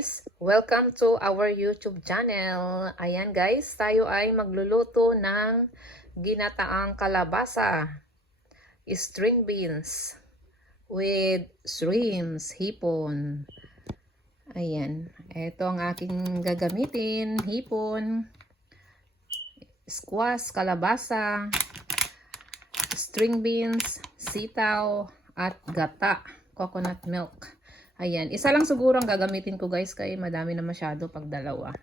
guys! Welcome to our YouTube channel. Ayan guys, tayo ay magluluto ng ginataang kalabasa, string beans with shrimps, hipon. Ayan, ito ang aking gagamitin. Hipon, squash, kalabasa, string beans, sitaw, at gata, coconut milk. Ayan, isa lang siguro ang gagamitin ko guys, kaya madami na masyado pag dalawa.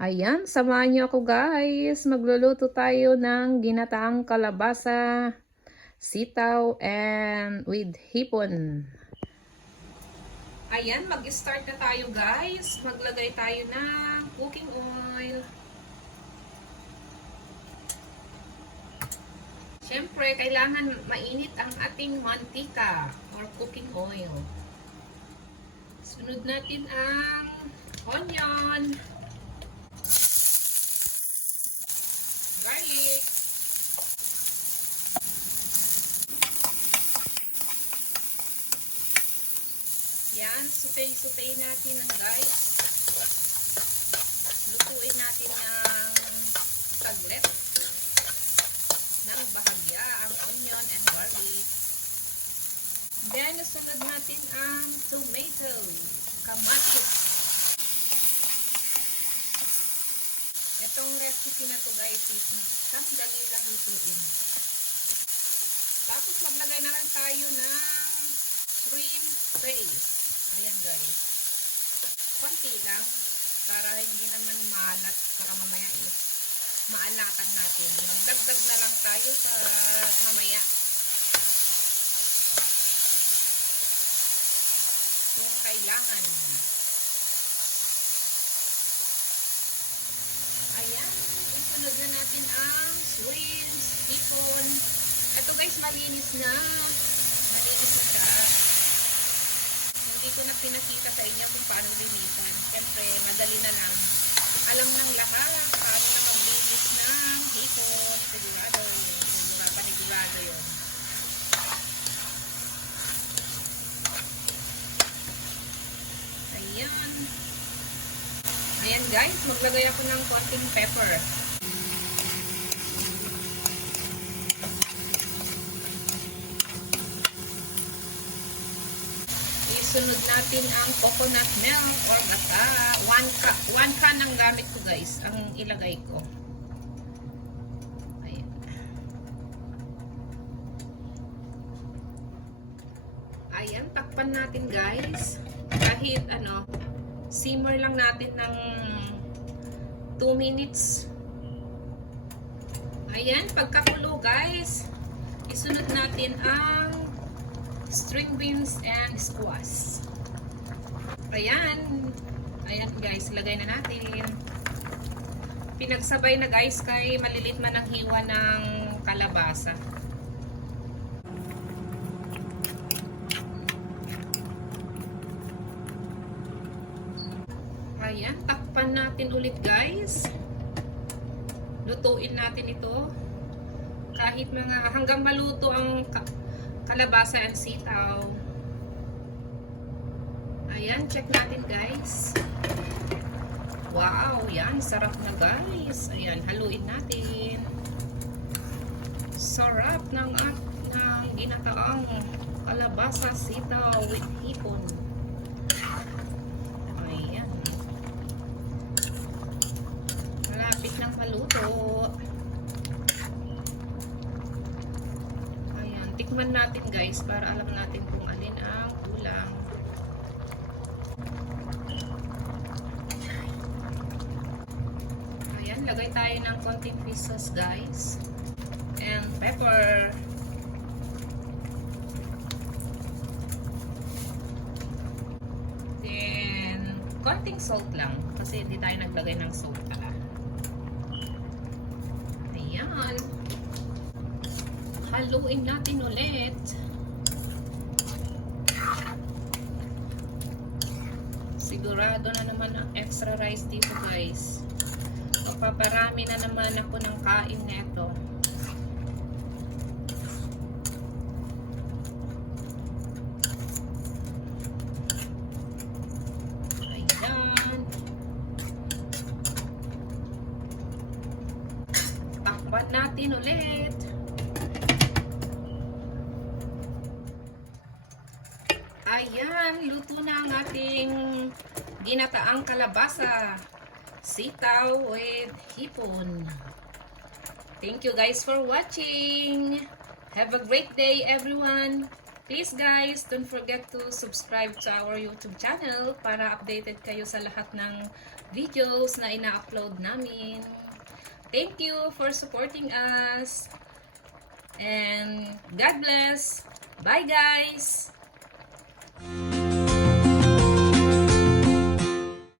Ayan, samahan niyo ako guys. Magluluto tayo ng ginataang kalabasa, sitaw, and with hipon. Ayan, mag-start na tayo guys. Maglagay tayo ng cooking oil. Siyempre, kailangan mainit ang ating mantika or cooking oil. Sunod natin ang onion, garlic, yan, sutay-sutay natin ng guys. Lutuin natin ng saglit ng bahagya ang onion and garlic. Then, sunod natin ang tomato, kamatis. Itong recipe na to guys is dali lang lutuin. Tapos maglagay na rin tayo ng shrimp paste. Ayan guys. Konti lang para hindi naman maalat, para mamaya is maalatan natin. Dagdag na lang tayo sa mamaya. Kung kailangan. Ayan, isunod na natin ang shrimps, hipon. Ito guys, malinis na. Malinis na siya. Hindi ko na pinakita sa inyo kung paano linisan. Siyempre, madali na lang. Alam ng lahat paano na maglinis ng hipon. Sigurado yun. Panigurado yun. Ayan. Ayan guys, maglagay ako ng konting pepper. Isunod natin ang coconut milk or gata. 1 can ang gamit ko guys, ang ilagay ko. Ayan. Ayan, takpan natin guys. Kahit simmer lang natin ng 2 minutes. Ayan, pagkakulo guys, isunod natin ang string beans and squash. Ayan. Ayan guys, lagay na natin. Pinagsabay na guys kay malilit man ang hiwa ng kalabasa. Ayan, takpan natin ulit guys. Lutuin natin ito. Kahit hanggang maluto ang kalabasa and sitaw. Ayan, check natin guys. Wow, yan, sarap na guys. Ayan, haluin natin. Sarap ng ginataang kalabasa, sitaw with hipon. Ayan. Malapit ng maluto. Ayan, tikman natin guys para alam natin kung alin ang kulang. Ayan, lagay tayo ng konting fish sauce guys. And pepper. Then, konting salt lang. Kasi hindi tayo naglagay ng salt pala. Ayan. Haluin natin ulit. Sigurado na naman ang extra rice dito guys. Paparami na naman ako ng kain neto. Ayan. Takpan natin ulit. Ayan, luto na ang ating ginataang kalabasa. Sitaw with hipon. Thank you guys for watching. Have a great day everyone. Please guys, don't forget to subscribe to our YouTube channel para updated kayo sa lahat ng videos na ina-upload namin. Thank you for supporting us. And God bless. Bye guys.